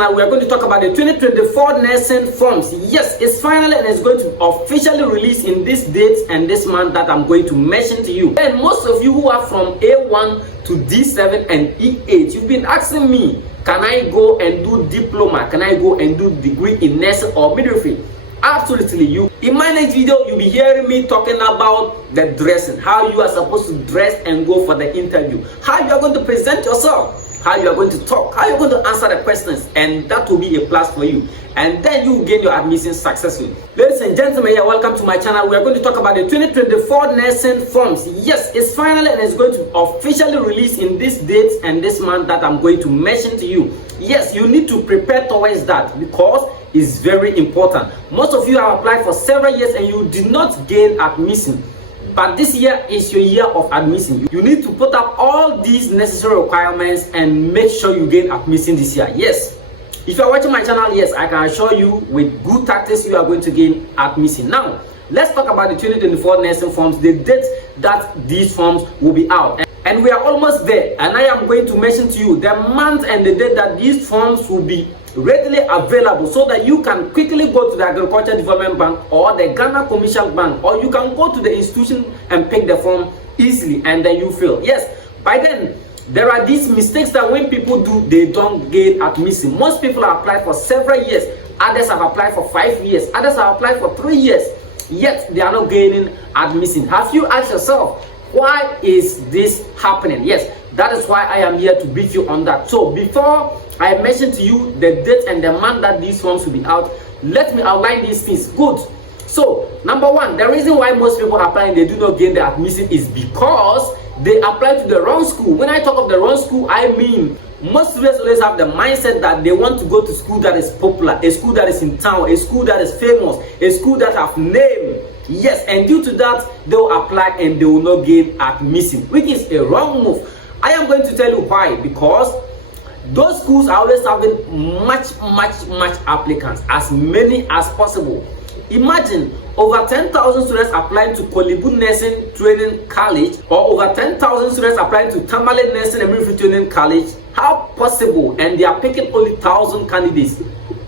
Now we are going to talk about the 2024 nursing forms. Yes, it's finally and it's going to officially release in this date and this month that I'm going to mention to you. And most of you who are from A1 to D7 and E8, you've been asking me, can I go and do diploma? Can I go and do degree in nursing or midwifery? Absolutely. You in my next video you'll be hearing me talking about the dressing, how you are supposed to dress and go for the interview, how you are going to present yourself, how you are going to talk, how you're going to answer the questions, and that will be a plus for you, and then you will gain your admission successfully. Ladies and gentlemen, yeah, welcome to my channel. We are going to talk about the 2024 nursing forms. Yes, it's finally and it's going to officially release in this date and this month that I'm going to mention to you. Yes, you need to prepare towards that because it's very important. Most of you have applied for several years and you did not gain admission. But this year is your year of admission. You need to put up all these necessary requirements and make sure you gain admission this year. Yes, if you are watching my channel, yes, I can assure you with good tactics you are going to gain admission. Now, let's talk about the 2024 nursing forms, the date that these forms will be out. And we are almost there. And I am going to mention to you the month and the date that these forms will be readily available so that you can quickly go to the Agriculture Development Bank or the Ghana Commercial Bank, or you can go to the institution and pick the form easily and then you fill. Yes, by then there are these mistakes that when people do, they don't gain admission. Most people have applied for several years, others have applied for 5 years, others have applied for 3 years, yet they are not gaining admission. Have you asked yourself, why is this happening? Yes, that is why I am here to brief you on that. So before I mention to you the date and the month that these forms will be out, let me outline these things. Good. So number one, the reason why most people apply and they do not gain the admission is because they apply to the wrong school. When I talk of the wrong school, I mean most students always have the mindset that they want to go to school that is popular, a school that is in town, a school that is famous, a school that have name. Yes, and due to that, they will apply and they will not gain admission, which is a wrong move. I am going to tell you why. Because those schools are always having much applicants, as many as possible. Imagine over 10,000 students applying to Kolibu Nursing Training College, or over 10,000 students applying to Tamale Nursing and Midwifery Training College. How possible? And they are picking only 1,000 candidates.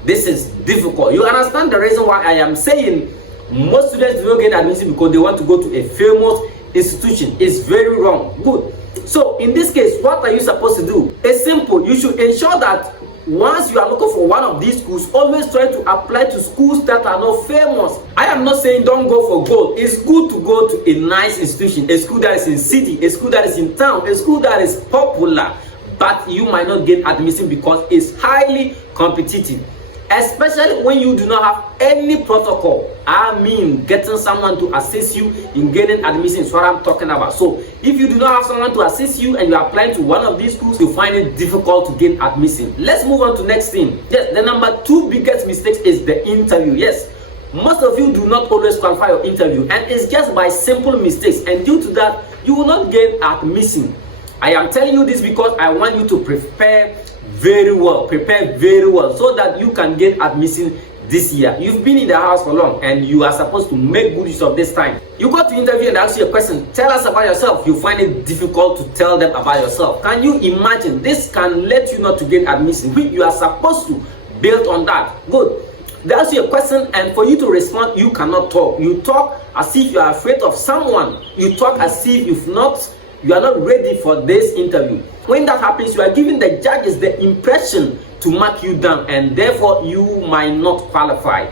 This is difficult. You understand the reason why I am saying most students do not get admission because they want to go to a famous institution. It's very wrong. Good. So in this case, what are you supposed to do? It's simple. You should ensure that once you are looking for one of these schools, always try to apply to schools that are not famous. I am not saying don't go for gold. It's good to go to a nice institution, a school that is in city, a school that is in town, a school that is popular, but you might not get admission because it's highly competitive. Especially when you do not have any protocol. I mean, getting someone to assist you in gaining admission is what I'm talking about. So if you do not have someone to assist you and you are applying to one of these schools, you find it difficult to gain admission. Let's move on to next thing. Yes, the number 2 biggest mistake is the interview. Yes, most of you do not always qualify your interview, and it's just by simple mistakes, and due to that you will not gain admission. I am telling you this because I want you to prepare very well, so that you can get admission this year. You've been in the house for long and you are supposed to make good use of this time. You go to interview and ask you a question, tell us about yourself. You find it difficult to tell them about yourself. Can you imagine? This can let you not to gain admission, which you are supposed to build on that. Good. They ask you a question and for you to respond, you cannot talk. You talk as if you are afraid of someone. You talk as if you are not ready for this interview. When that happens, you are giving the judges the impression to mark you down, and therefore you might not qualify.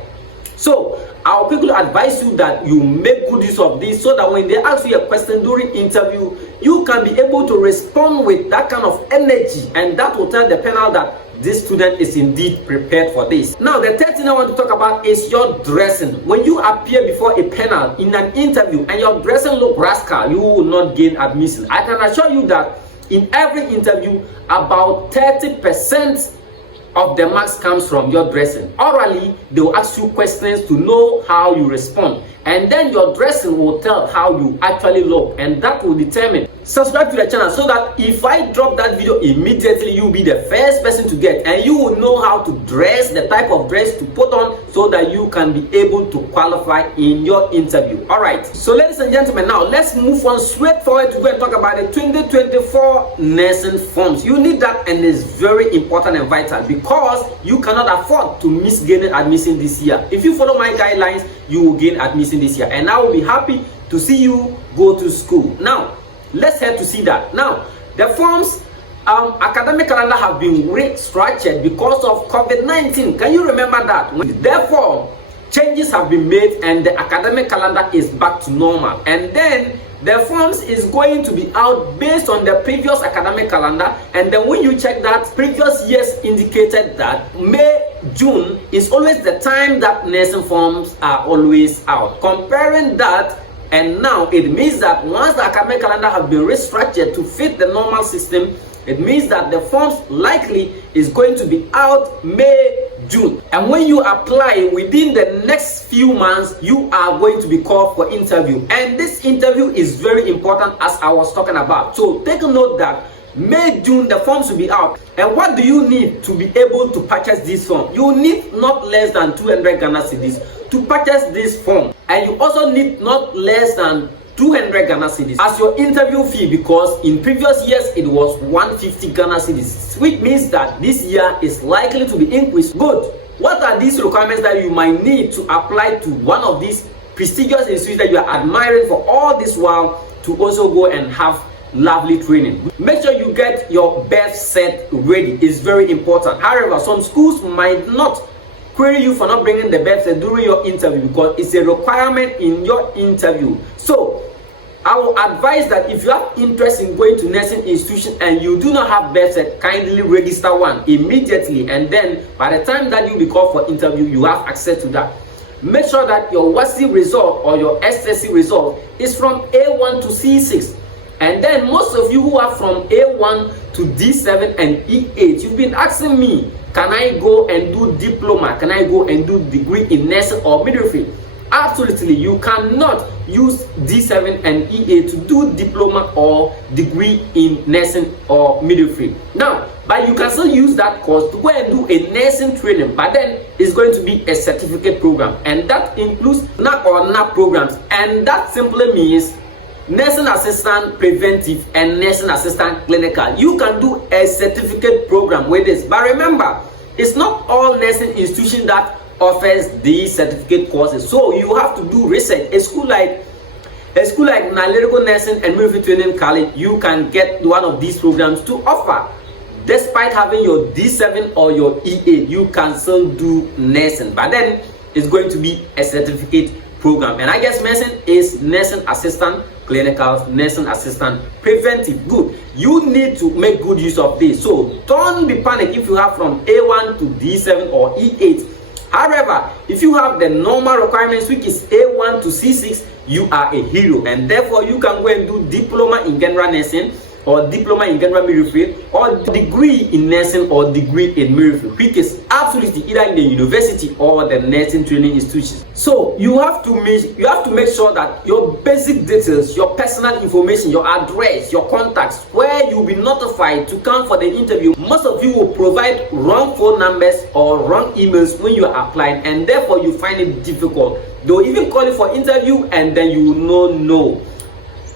So I'll quickly advise you that you make good use of this so that when they ask you a question during interview, you can be able to respond with that kind of energy, and that will tell the panel that this student is indeed prepared for this. Now, the third thing I want to talk about is your dressing. When you appear before a panel in an interview and your dressing look rascal, you will not gain admission. I can assure you that in every interview, about 30% of the marks comes from your dressing. Orally, they will ask you questions to know how you respond, and then your dressing will tell how you actually look, and that will determine. Subscribe to the channel so that if I drop that video immediately, you'll be the first person to get, and you will know how to dress, the type of dress to put on, so that you can be able to qualify in your interview. All right, so ladies and gentlemen, now let's move on straight forward to go and talk about the 2024 nursing forms. You need that, and it's very important and vital because you cannot afford to miss gaining admission this year. If you follow my guidelines, you will gain admission this year, and I will be happy to see you go to school. Now let's head to see that. Now the forms academic calendar have been restructured because of COVID-19. Can you remember that? Therefore, changes have been made and the academic calendar is back to normal, and then the forms is going to be out based on the previous academic calendar. And then when you check that, previous years indicated that May, June is always the time that nursing forms are always out. Comparing that and now, it means that once the academic calendar has been restructured to fit the normal system, it means that the forms likely is going to be out May, June. And when you apply within the next few months, you are going to be called for interview. And this interview is very important, as I was talking about. So take a note that May, June, the forms will be out. And what do you need to be able to purchase this form? You need not less than 200 Ghana cedis to purchase this form, and you also need not less than 200 Ghana cedis as your interview fee, because in previous years it was 150 Ghana cedis, which means that this year is likely to be increased. Good. What are these requirements that you might need to apply to one of these prestigious institutes that you are admiring for all this while to also go and have lovely training? Make sure you get your birth set ready. It's very important. However, some schools might not query you for not bringing the birth cert during your interview because it's a requirement in your interview. So I will advise that if you have interest in going to nursing institution and you do not have birth cert, kindly register one immediately, and then by the time that you be called for interview, you have access to that. Make sure that your WASI result or your SSC result is from A1 to C6. And then most of you who are from A1 to D7 and E8, you've been asking me, can I go and do diploma? Can I go and do degree in nursing or midwifery? Absolutely, you cannot use D7 and E8 to do diploma or degree in nursing or midwifery. Now, but you can still use that course to go and do a nursing training, but then it's going to be a certificate program, and that includes NAP or NAP programs, and that simply means nursing assistant preventive and nursing assistant clinical. You can do a certificate program with this, but remember, it's not all nursing institution that offers these certificate courses, so you have to do research. A school like Nalerigo Nursing and Midwifery Training College, you can get one of these programs to offer. Despite having your D7 or your E8, you can still do nursing, but then it's going to be a certificate program. And I guess nursing is nursing assistant clinical, nursing assistant preventive. Good. You need to make good use of this, so don't be panicked if you have from A1 to D7 or E8. However, if you have the normal requirements, which is A1 to C6, you are a hero, and therefore you can go and do diploma in general nursing or diploma in general midwifery or degree in nursing or degree in midwifery, which is absolutely either in the university or the nursing training institution. So you have to make sure that your basic details, your personal information, your address, your contacts, where you'll be notified to come for the interview. Most of you will provide wrong phone numbers or wrong emails when you are applying, and therefore you find it difficult. They'll even call you for interview and then you will know no.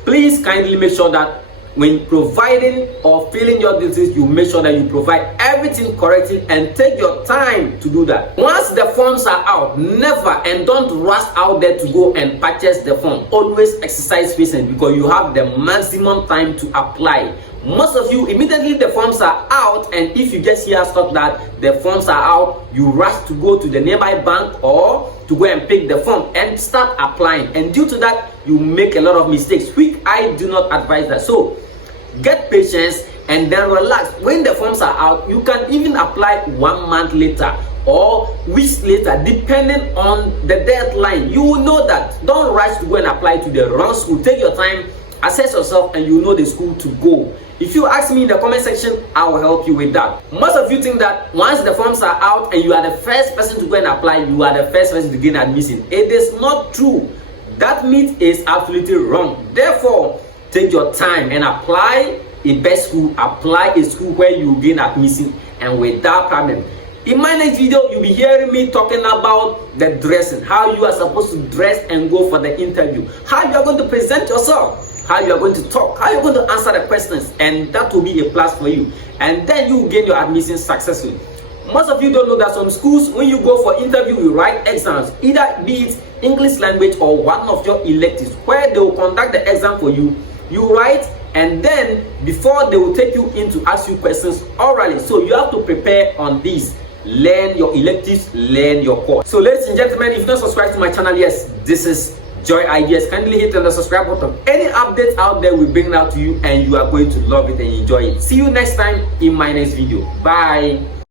Please kindly make sure that when providing or filling your details, you make sure that you provide everything correctly and take your time to do that. Once the forms are out, never and don't rush out there to go and purchase the form. Always exercise patience because you have the maximum time to apply. Most of you, immediately the forms are out, and if you just hear stuff that the forms are out, you rush to go to the nearby bank or to go and pick the form and start applying, and due to that you make a lot of mistakes, which I do not advise that. So get patience and then relax. When the forms are out, you can even apply 1 month later or weeks later, depending on the deadline. You will know that. Don't rush to go and apply to the wrong school. Take your time, assess yourself, and you know the school to go. If you ask me in the comment section, I will help you with that. Most of you think that once the forms are out and you are the first person to go and apply, you are the first person to gain admission. It is not true. That myth is absolutely wrong. Therefore, take your time and apply a best school, apply a school where you gain admission and without problem. In my next video, you'll be hearing me talking about the dressing, how you are supposed to dress and go for the interview, how you are going to present yourself, how you are going to talk, how you are going to answer the questions, and that will be a plus for you. And then you will gain your admission successfully. Most of you don't know that some schools, when you go for interview, you write exams, either be it English language or one of your electives, where they will conduct the exam for you. You write, and then before they will take you in to ask you questions orally. So you have to prepare on this. Learn your electives, learn your course. So ladies and gentlemen, if you're not subscribed to my channel, yes, this is Joy Ideas. Kindly hit on the subscribe button. Any updates out there we bring out to you, and you are going to love it and enjoy it. See you next time in my next video. Bye.